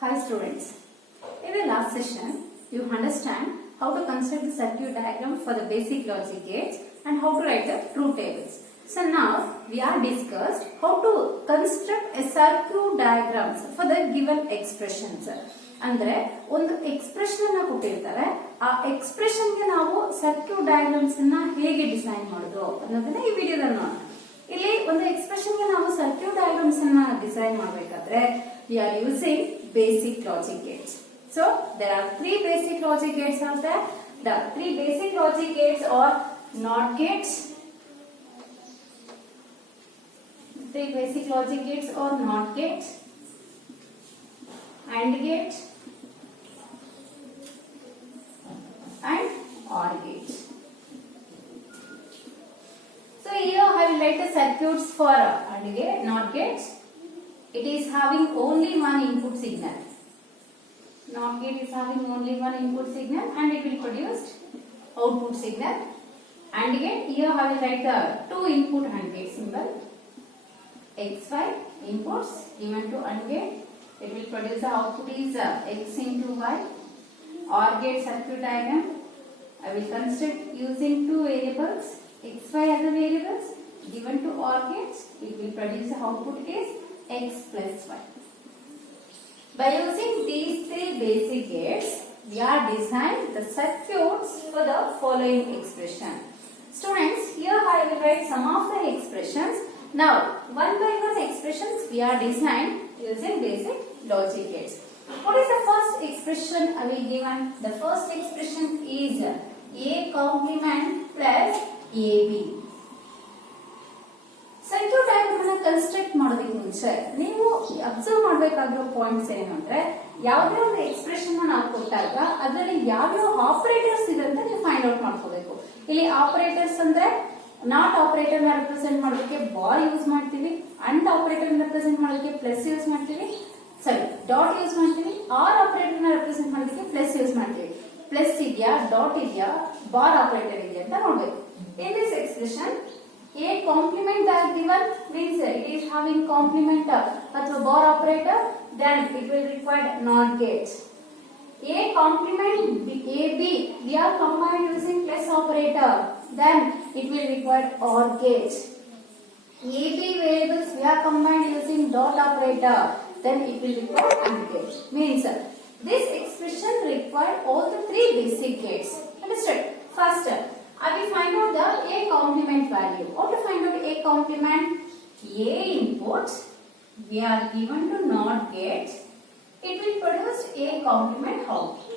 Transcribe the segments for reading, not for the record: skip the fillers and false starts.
Hi students. In the last session, you understand how to construct the circuit diagram for the basic logic gates and how to write the truth tables. So now we are discussed how to construct a circuit diagrams for the given expressions. ಅಂದ್ರೆ ಒಂದು expression ಅನ್ನು ಕೊಟ್ಟಿರ್ತಾರೆ, ಆ expression ಗೆ ನಾವು circuit diagrams ಅನ್ನ ಹೇಗೆ design ಮಾಡೋದು ಅನ್ನೋದನ್ನ ಈ ವಿಡಿಯೋದಲ್ಲಿ ನೋಡೋಣ. ಇಲ್ಲಿ ಒಂದು ಎಕ್ಸ್ಪ್ರೆಷನ್ ಗೆ ನಾವು ಸರ್ಕ್ಯೂಟ್ ಡಯಾಗ್ರಾಮ್ಸ್ ಅನ್ನ ಡಿಸೈನ್ ಮಾಡಬೇಕಾದ್ರೆ we are using basic logic gates. So there are three basic logic gates out there. The three basic logic gates are NOT gates. Three basic logic gates are NOT gates, AND gate, and OR gate. So here I will write the circuits for AND gate, NOT gates. It is having only one input signal. NOT gate is having only one input signal and it will produce output signal. AND gate, here I will write the two input AND gate symbol. XY inputs given to AND gate. It will produce the output is X into Y. OR gate circuit diagram. I will construct using two variables. XY as the variables given to OR gates. It will produce the output is X plus Y. By using these three basic gates, we are designing the circuits for the following expression. Students, here I will write some of the expressions. Now, one by one expressions we are designing using basic logic gates. What is the first expression I will given? The first expression is A complement plus AB. Circuit diagram ಅನ್ನು construct ಮಾಡೋದಕ್ಕೆ ಮುಂಚೆ ನೀವು observe ಮಾಡಬೇಕಾಗಿರೋ points ಏನು ಅಂದ್ರೆ ಯಾವುದೇ ಒಂದು expression ನಾವು ಕೊಟ್ಟಾಗ ಅದರಲ್ಲಿ ಯಾವ್ಯಾವ ಆಪರೇಟರ್ಸ್ ಇದೆ ಅಂತ ನೀವು ಫೈಂಡ್ ಔಟ್ ಮಾಡ್ಕೋಬೇಕು. ಇಲ್ಲಿ ಆಪರೇಟರ್ಸ್ ಅಂದ್ರೆ ನಾಟ್ ಆಪರೇಟರ್ ನ ರೆಪ್ರೆಸೆಂಟ್ ಮಾಡೋದಕ್ಕೆ ಬಾರ್ ಯೂಸ್ ಮಾಡ್ತೀವಿ, ಅಂಡ್ ಆಪರೇಟರ್ ರೆಪ್ರೆಸೆಂಟ್ ಮಾಡೋದಕ್ಕೆ ಪ್ಲಸ್ ಯೂಸ್ ಮಾಡ್ತೀವಿ, ಡಾಟ್ ಯೂಸ್ ಮಾಡ್ತೀವಿ, ಆರ್ ಆಪರೇಟರ್ ನ ರೆಪ್ರೆಸೆಂಟ್ ಮಾಡೋದಕ್ಕೆ ಪ್ಲಸ್ ಯೂಸ್ ಮಾಡ್ತೀವಿ. ಪ್ಲಸ್ ಇದೆಯಾ, ಡಾಟ್ ಇದೆಯಾ, ಬಾರ್ ಆಪರೇಟರ್ ಇದೆಯಾ ಅಂತ ನೋಡ್ಬೇಕು. In this expression A complement are given means it is having complement ಅಥವಾ bar operator, then it will require NOT gate. A complement AB we are combined using plus operator, then it will require OR gate. AB variables we are combined using dot operator, then it will require AND gate. Means this expression require all the three basic gates. Understood? First I will find out the A complement value. How to find out A complement? A inputs we are given to NOT gate. It will produce A complement output.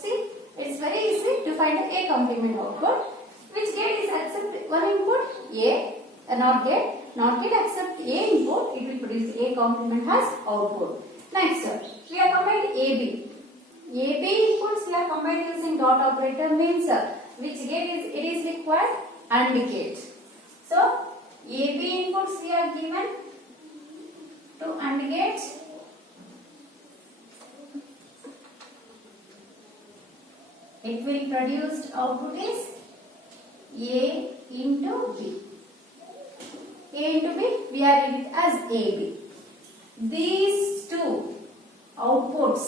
See, it's very easy to find A complement output. Which gate is accept one input? A NOT gate. NOT gate accept A input. It will produce A complement as output. Next, we are combined AB. AB inputs we are combined using dot operator means which gate is it is required? AND gate. So AB inputs we are given to AND gate. It will produce output is A into B. A into B we are reading it as AB. These two outputs,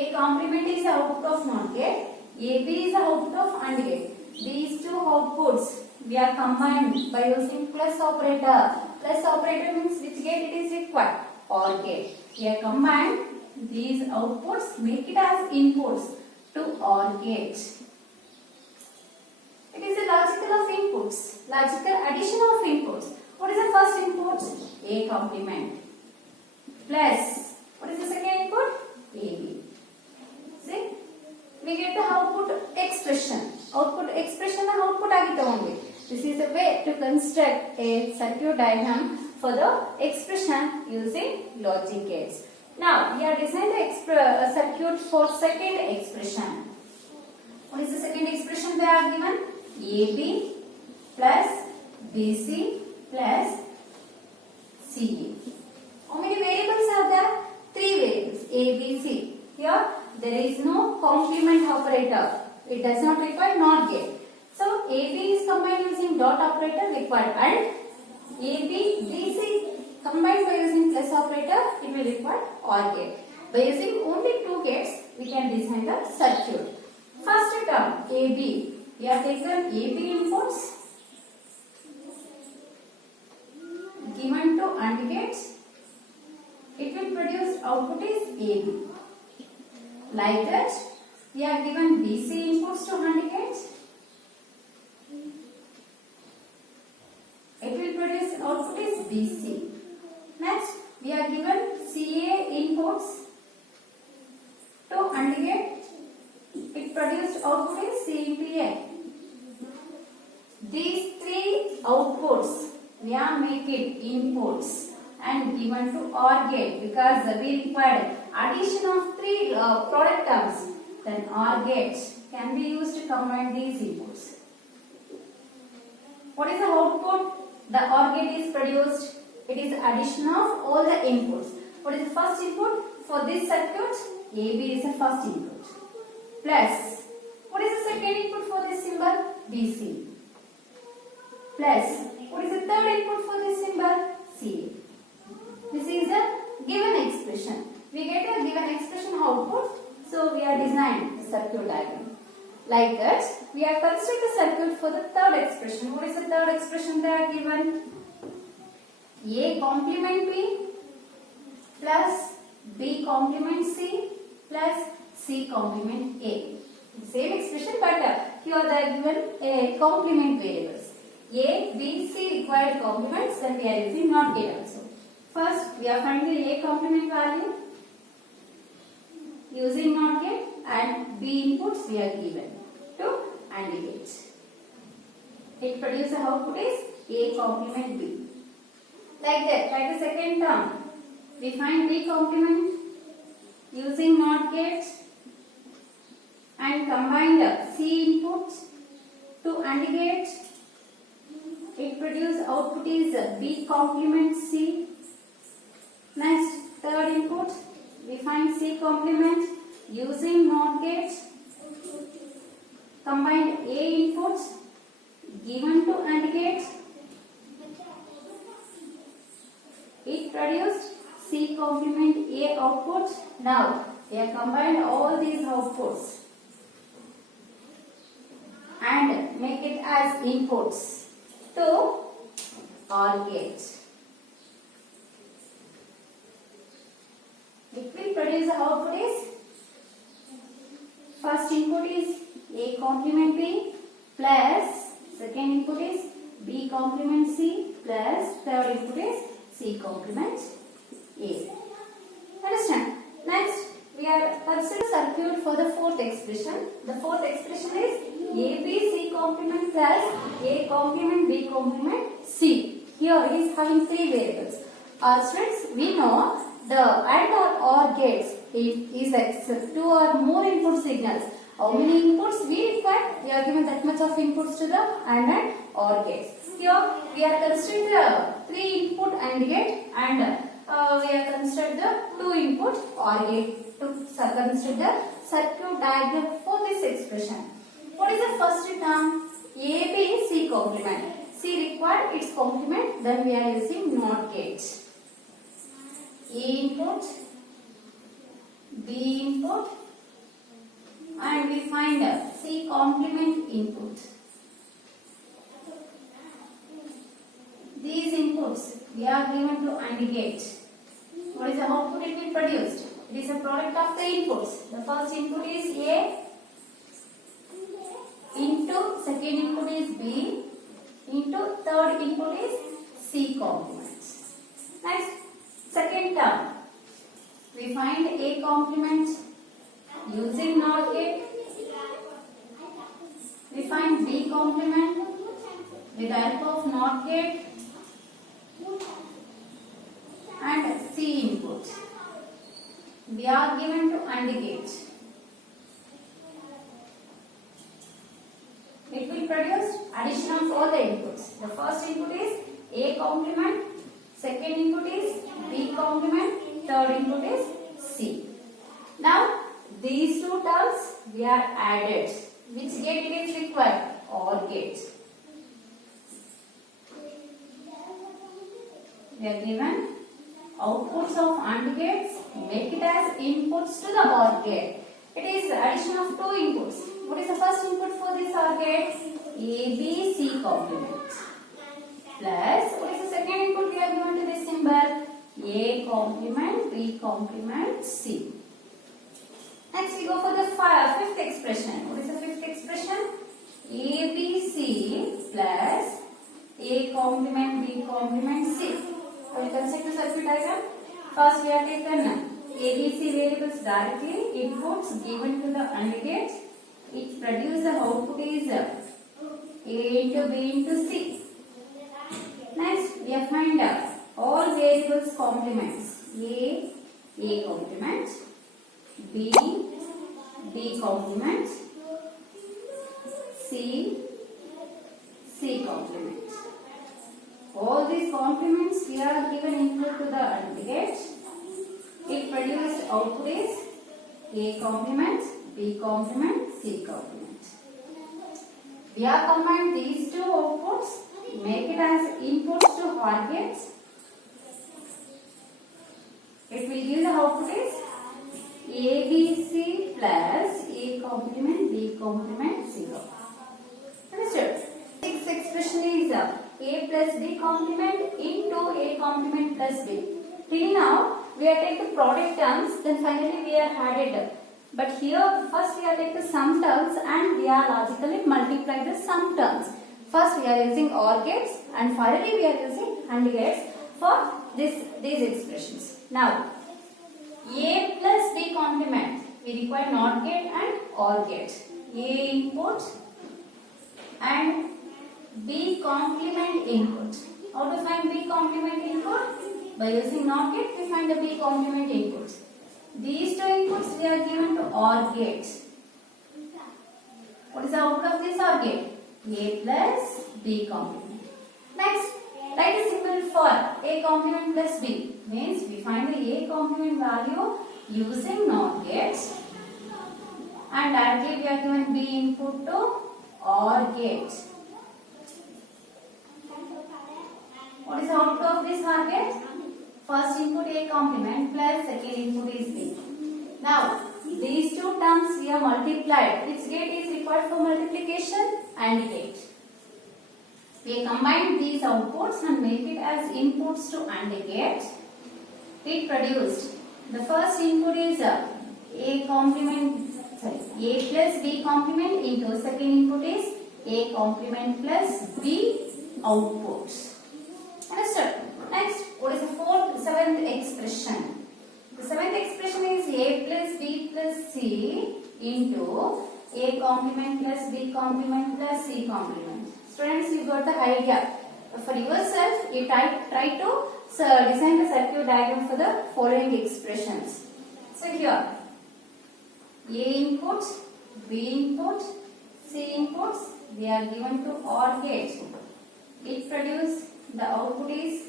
A complement is the output of NOT gate. AB is the output of AND gate. These two outputs we are combined by using plus operator. Plus operator means which gate it is required? OR gate. We are combined these outputs, make it as inputs to OR gate. It is a logical of inputs, logical addition of inputs. What is the first input? A complement plus what is the second input? AB. See? We get the output expression. Output expression and output agi tagondvi. This is a way to construct a circuit diagram for the expression using logic gates. Now we are designing the circuit for second expression. What is the second expression they are given? AB plus BC plus CE. How many variables are there? Three variables A, B, C. Here there is no complement operator. It does not require NOT gate. So AB is combined using dot operator required, and AB, BC combined by using plus operator, it will require OR gate. By using only two gates, we can design the circuit. First term AB. We have taken AB inputs given to AND gates. It will produce output is AB. Like that, we have given BC inputs to AND gates. It will produce output is BC. Next, we have given CA inputs to AND gate. It produced output is C into A. These three outputs we are making inputs and given to OR gate because we required addition of three product terms. Then OR gate can be used to combine these inputs. What is the output? The OR gate is produced. It is addition of all the inputs. What is the first input for this circuit? AB is the first input. Plus, what is the second input for this symbol? BC. Plus, what is the third input for this symbol? CA. This is a given expression. We get a given expression output. So, we are designing the circuit diagram. Like that, we are constructing the circuit for the third expression. What is the third expression they are given? A complement B plus B complement C plus C complement A. Same expression, but here they are given a complement variables. A, B, C required complements, then we are using NOT gate also. First, we are finding the A complement value using NOT gate and B inputs we are given to AND gate. It produces output is A complement B. Like that, like the second term, we find B complement using NOT gate and combine the C inputs to AND gate. It produces output is B complement C. Next, third input, we find C complement using NOT gate. Combine A inputs given to AND gate. It produced C complement A output. Now, we have combined all these outputs and make it as inputs to OR gate. It will produce the output is first input is A complement B plus second input is B complement C plus third input is C complement A. Understand? Next, we are considering circuit for the fourth expression. The fourth expression is ABC complement plus A complement B complement C. Here it is having three variables. Students, we know the AND or OR gates is two or more input signals. How many inputs we require? We are given that much of inputs to the AND and OR gates. Here we are considering the 3 input AND gate and we are considering the 2 input OR gate to construct the circuit diagram for this expression. What is the first term? A, B, C complement. C required its complement, then we are using NOT gate. A input, B input, and we find C complement input. These inputs we are given to AND gate. What is the output it will produce? It is a product of the inputs. The first input is A into second input is B into third input is C complement. Next, second term, we find A complement using NOT gate. We find B complement with the help of NOT gate and C input. We are given to AND gate. It will produce addition of all the inputs. The first input is A complement, second input is B complement, third input is C. Now, these two terms we are added. Which gate it is required? OR gate. We are given outputs of AND gates, make it as inputs to the OR gate. It is addition of two inputs. What is the first input for this OR gate? A, B, C complement. Plus, what is the second input we are given to this symbol? A complement, B complement, C. Next we go for the fifth expression. What is the fifth expression? A, B, C plus A complement, B complement, C. So we construct the circuit diagram. First we have taken ABC variables directly, inputs given to the AND gate. It produces the output is A into B into C. Next we have find all variables complements. A complement, B complement, C complement. All these complements we are given input to the AND gate. It produced output is A complement, B complement, C complement. We have combined these two outputs, make it as inputs to OR gates. It will give the output is ABC plus A complement, B complement, C complement. Understood? Sixth expression is A plus B complement into A complement plus B. Till now, we have taken product terms, then finally we have added. But here, first we have taken sum terms and we are logically multiply the sum terms. First we are using OR gates and finally we are using AND gates for these expressions. Now, A plus B complement, we require NOT gate and OR gate. A input and B complement input. How to find B complement input? By using NOT gate, we find the B complement input. These two inputs we are given to OR gate. What is the output of this OR gate? A plus B complement. Next, write a symbol for A complement plus B. Means we find the A complement value using NOT gate. And directly we are given B input to OR gate. What is the output of this OR gate? First input A complement plus second input is B. Now, these two terms we have multiplied. Which gate is required for multiplication? AND gate. We combine these outputs and make it as inputs to AND gate. It produced. The first input is A plus B complement into second input is A complement plus B outputs. Understood? Next, what is the seventh expression? The seventh expression is A plus B plus C into A complement plus B complement plus C complement. Students, you got the idea. For yourself, you try to design the circuit diagram for the following expressions. So here, A input, B input, C inputs, they are given to OR gate. It produces the output is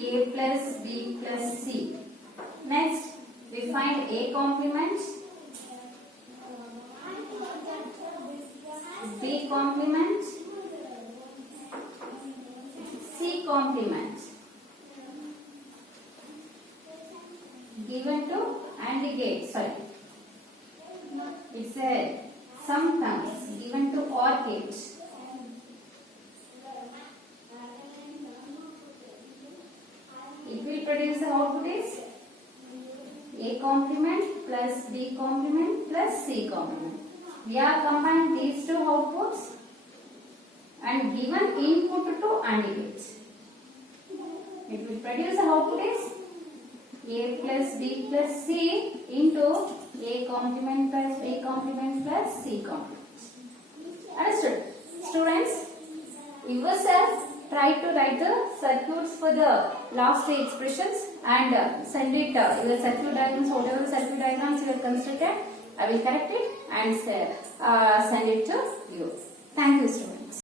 A plus B plus C. Next, we find A complement, B complement, C complement given to AND gate. Sorry, it's a sum terms given to OR gate. It will produce the output is A complement plus B complement plus C complement. We have combined these two outputs and given input to AND gate. It will produce the output is A plus B plus C into A complement plus B complement plus C complement. Understood? Students, yourself try to write the circuits for the last three expressions and send it your circuit diagrams, whatever circuit diagrams you have constructed, I will correct it and send it to you. Thank you, students.